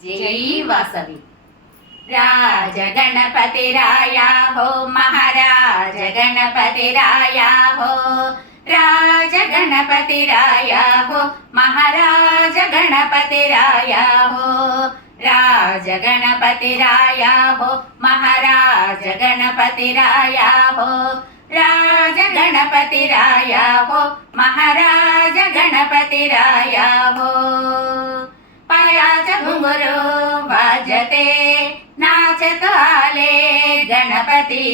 जय वासवी। राज गणपति राया हो महाराज गणपति राया हो, राज गणपति राया हो महाराज गणपति राया हो, राज गणपति राया हो महाराज गणपति राया हो, राज गणपति राया हो महाराज गणपति राया हो। पायाच घुंगरू वाजते नाचत आले गणपती,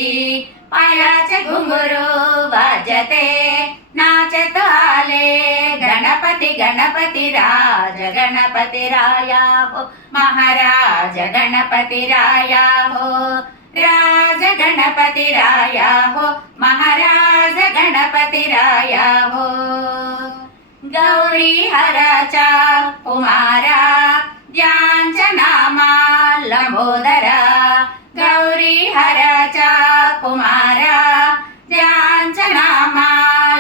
पायाच घुंगरू वाजते नाचत आले गणपती, गणपती राज गणपती राया हो महाराज गणपती राया हो, राज गणपती राया हो महाराज गणपती राया हो। गौरी हराचा कुमारा ज्यांच्या नामा लंबोदरा, गौरी हराचा कुमारा ज्यांच्या नामा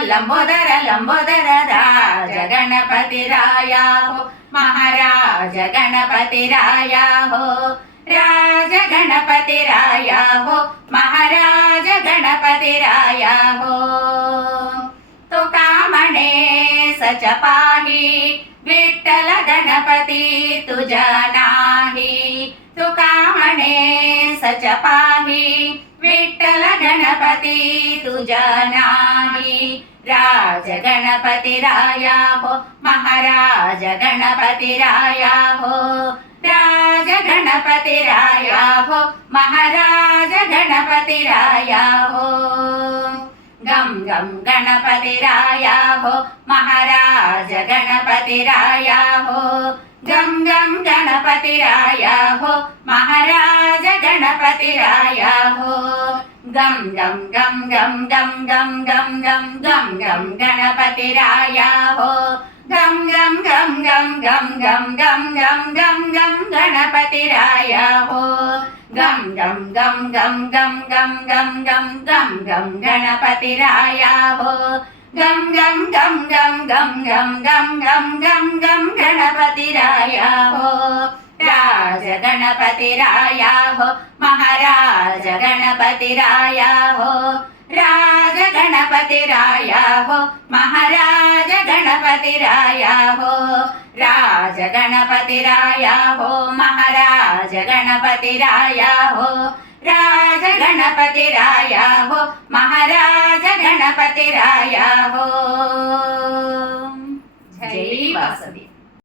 लंबोदर लंबोदर, राज गणपती राया हो महाराज गणपती राया हो, राज गणपती राया हो महाराज गणपती राया हो। तो का म्हणे सच पाही विठ्ठल गणपती तुझा नाही, तू का म्हणे सच पाही विठ्ठल गणपती तुझा नाही, राज गणपती राया हो महाराज गणपती राया हो, राज गणपती राया हो महाराज गणपती राया हो। गम गम गणपति राया हो महाराज गणपति राया हो, गम गम गणपति राया हो महाराज गणपति राया हो। गम गम गम गम गम गम गम गम गम गम गणपति राया हो, गम गम गम गम गम गम गम गम गम गम गणपति राया हो। गम गम गम गम गम गम गम गम गम गम गणपति राया हो, गम गम गम गम गम गम गम गम गम गम गणपति राया हो, राज गणपति राया हो महाराज गणपति राया हो, राज गणपति राया हो महाराज गणपति राया हो, राज गणपति राया हो महाराज गणपति राया हो, राज गणपति राया हो महाराज गणपति राया हो। जय वासवी।